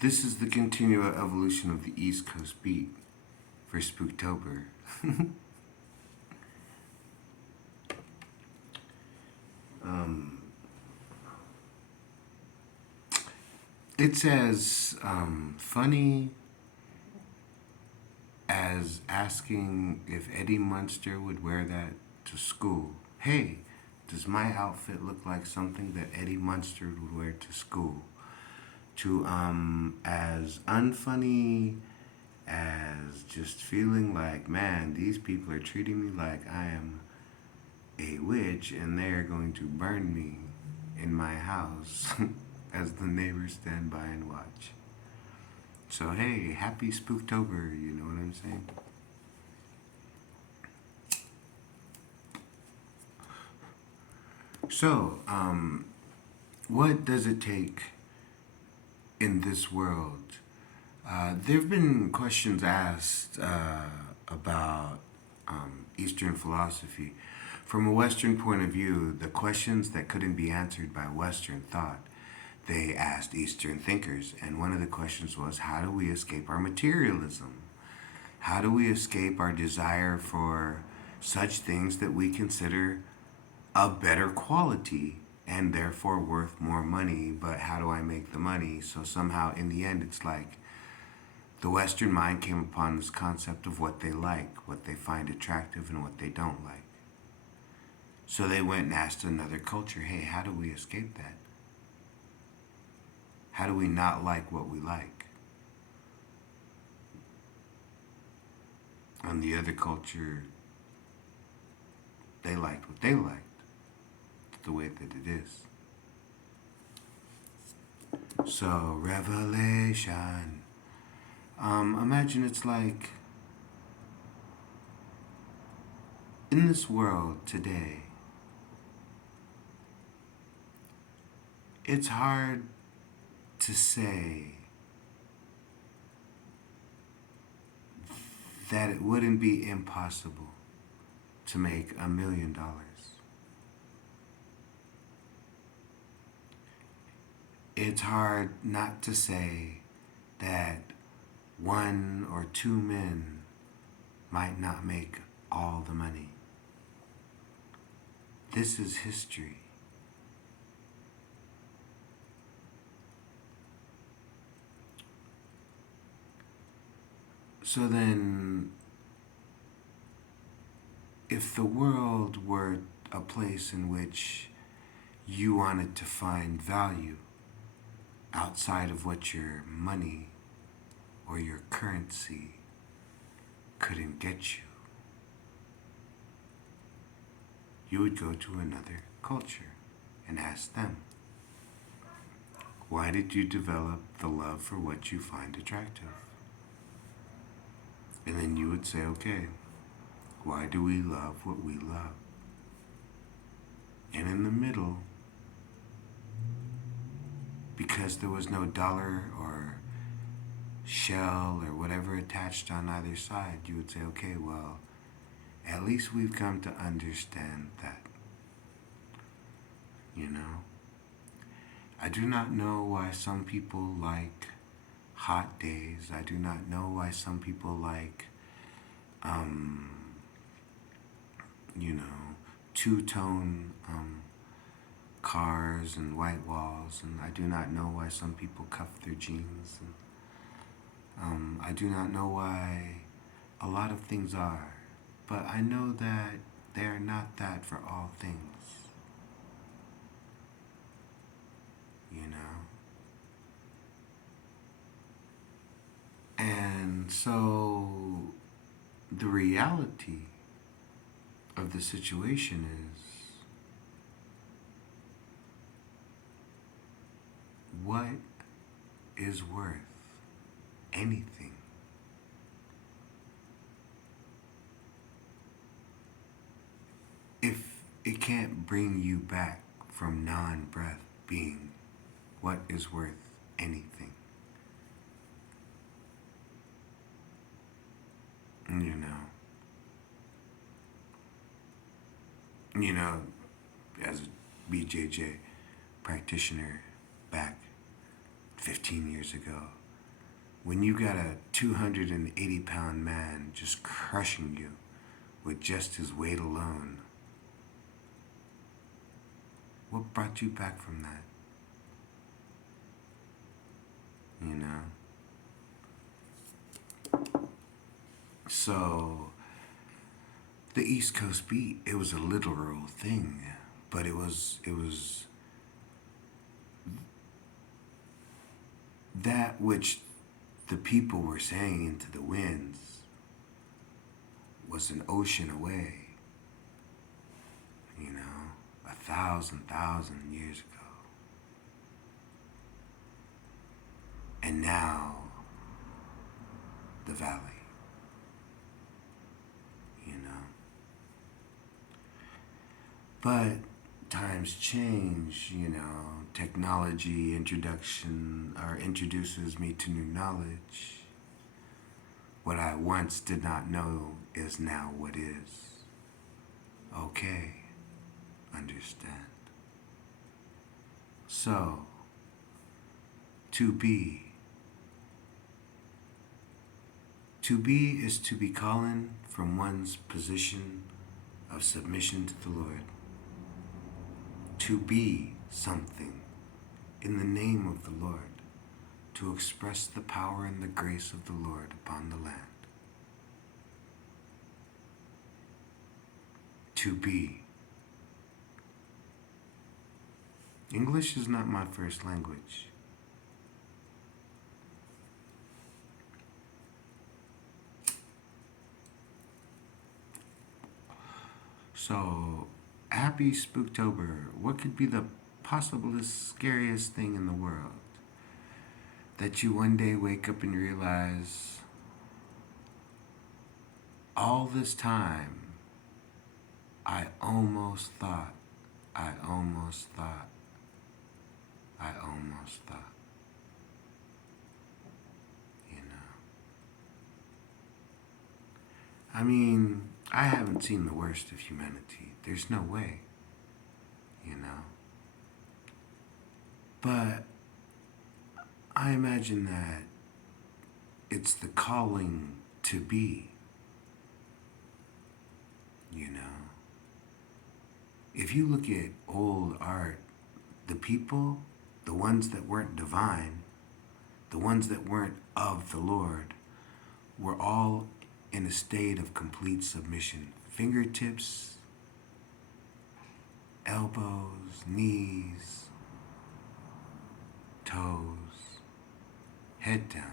This is the continual evolution of the East Coast beat for Spooktober. um, it's as funny as asking if Eddie Munster would wear that to school. Hey, does my outfit look like something that Eddie Munster would wear to school? To as unfunny as just feeling like, man, these people are treating me like I am a witch and they're going to burn me in my house as the neighbors stand by and watch. So hey, happy Spooktober, you know what I'm saying? So, what does it take in this world? There have been questions asked about Eastern philosophy. From a Western point of view, the questions that couldn't be answered by Western thought, they asked Eastern thinkers. And one of the questions was, how do we escape our materialism? How do we escape our desire for such things that we consider a better quality and therefore worth more money? But how do I make the money? So somehow in the end, it's like the Western mind came upon this concept of what they like, what they find attractive, and what they don't like. So they went and asked another culture, hey, how do we escape that? How do we not like what we like? And the other culture, they liked what they liked. It's the way that it is. So, revelation. Imagine it's like in this world today, it's hard to say that it wouldn't be impossible to make $1,000,000. It's hard not to say that one or two men might not make all the money. This is history. So then, if the world were a place in which you wanted to find value outside of what your money or your currency couldn't get you, you would go to another culture and ask them, why did you develop the love for what you find attractive? And then you would say, okay, why do we love what we love? And in the middle, because there was no dollar or shell or whatever attached on either side, you would say, okay, well, at least we've come to understand that. You know? I do not know why some people like hot days. I do not know why some people like, you know, two-tone cars and white walls. And I do not know why some people cuff their jeans. And I do not know why a lot of things are. But I know that they are not that for all things. You know? And so the reality of the situation is, what is worth anything? If it can't bring you back from non-breath being, what is worth anything? You know, as a BJJ practitioner back 15 years ago, when you got a 280-pound man just crushing you with just his weight alone? What brought you back from that? You know? So, the East Coast beat, it was a literal thing, but it was that which the people were saying into the winds was an ocean away, you know, 1,000 years ago. And now, the valley, you know. But times change, you know, technology introduces me to new knowledge. What I once did not know is now what is. Okay, understand. So, to be. To be is to be calling from one's position of submission to the Lord. To be something in the name of the Lord, to express the power and the grace of the Lord upon the land. To be. English is not my first language. So, happy Spooktober. What could be the possiblest scariest thing in the world? That you one day wake up and realize all this time I almost thought, you know. I mean, I haven't seen the worst of humanity. There's no way, you know. But I imagine that it's the calling to be, you know. If you look at old art, the people, the ones that weren't divine, the ones that weren't of the Lord, were all in a state of complete submission. Fingertips, elbows, knees, toes, head down.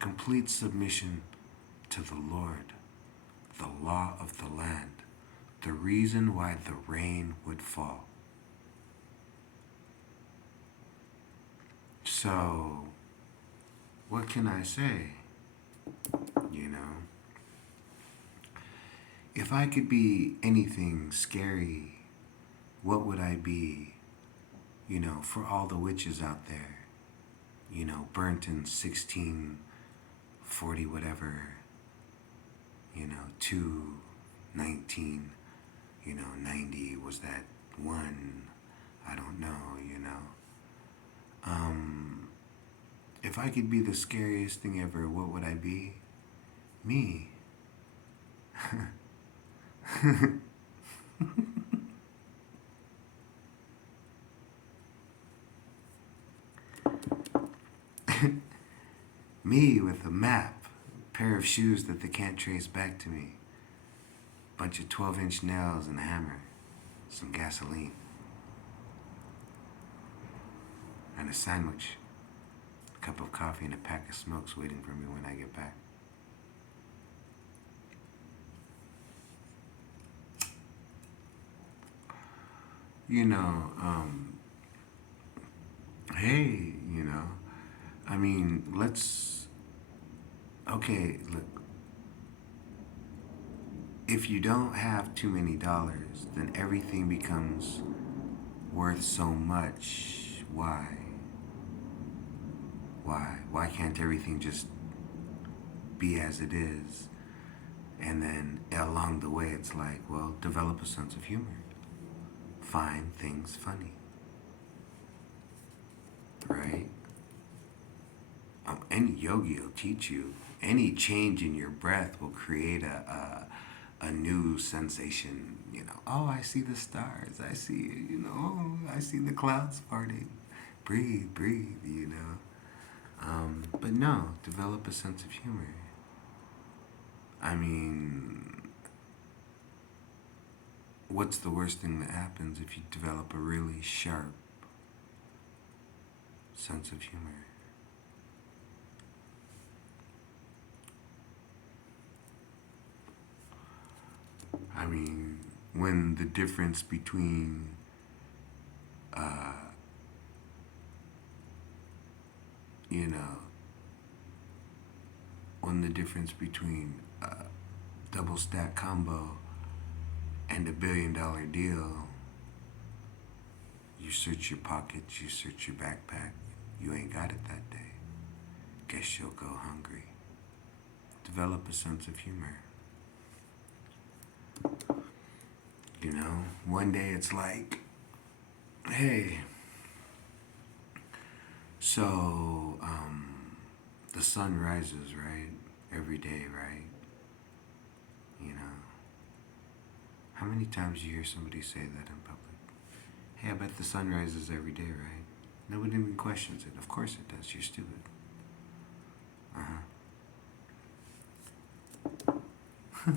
Complete submission to the Lord, the law of the land, the reason why the rain would fall. So, what can I say? You know, if I could be anything scary, what would I be? You know, for all the witches out there, you know, burnt in 1640 whatever, you know, 219, you know, 90 was that one, I don't know, you know. If I could be the scariest thing ever, what would I be? Me. Me with a map, a pair of shoes that they can't trace back to me, bunch of 12-inch nails and a hammer, some gasoline, and a sandwich, a cup of coffee, and a pack of smokes waiting for me when I get back. You know, hey, you know, I mean, okay, look, if you don't have too many dollars, then everything becomes worth so much. Why? Why can't everything just be as it is? And then along the way, it's like, well, develop a sense of humor. Find things funny. Right? any yogi will teach you. Any change in your breath will create a new sensation. You know, oh, I see the stars. I see, you know, oh, I see the clouds parting. Breathe, breathe, you know. But no, develop a sense of humor. I mean, what's the worst thing that happens if you develop a really sharp sense of humor? I mean, when the difference between, uh, you know, when the difference between a double stack combo and $1 billion deal, you search your pockets, you search your backpack, you ain't got it that day. Guess you'll go hungry. Develop a sense of humor. You know, one day it's like, hey, so the sun rises, right? Every day, right? You know, how many times you hear somebody say that in public? Hey, I bet the sun rises every day, right? Nobody even questions it. Of course it does. You're stupid. Uh huh.